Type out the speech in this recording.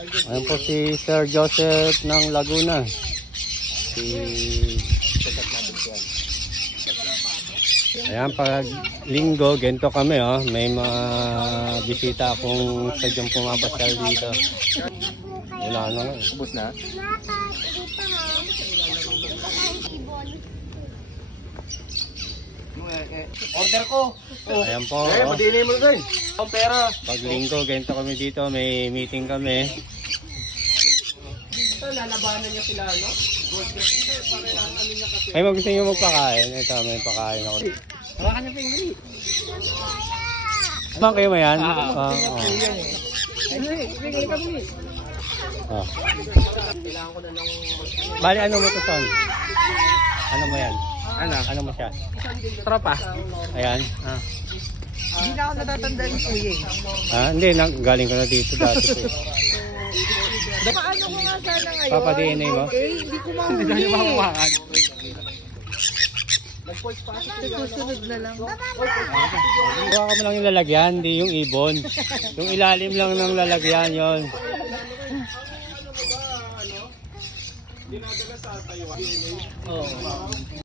Ayan po si Sir Joseph ng Laguna. Ayan, pag linggo, ganito kami, oh. May mga bisita akong sadyang pumapasal dito. Wala na nga. Ubus na? Order ko. Ayan po. Madinay mo rin. Ang pera. Pag linggo, ganito kami dito. May meeting kami. Ito, lalabanan niya sila, no? Ay, gusto nyo magpakain. Ito, may pakain ako. Hawakan niya pa yung gili. Saan kayo mo yan? Kailangan ko na ng... Bali, ano mo to, son? Ano mo yan? Ano mo siya? Tropa. Ayan. Hindi na ako natatanda yung kuya. Hindi, galing ko na dito dati. Paano ko nga sana ngayon? Papa DNA mo? Hindi ko mahuli. Hindi ko mahumakan. Susunod na lang. Huwag ka mo lang yung lalagyan, hindi yung ibon. Yung ilalim lang ng lalagyan, yon. Oo.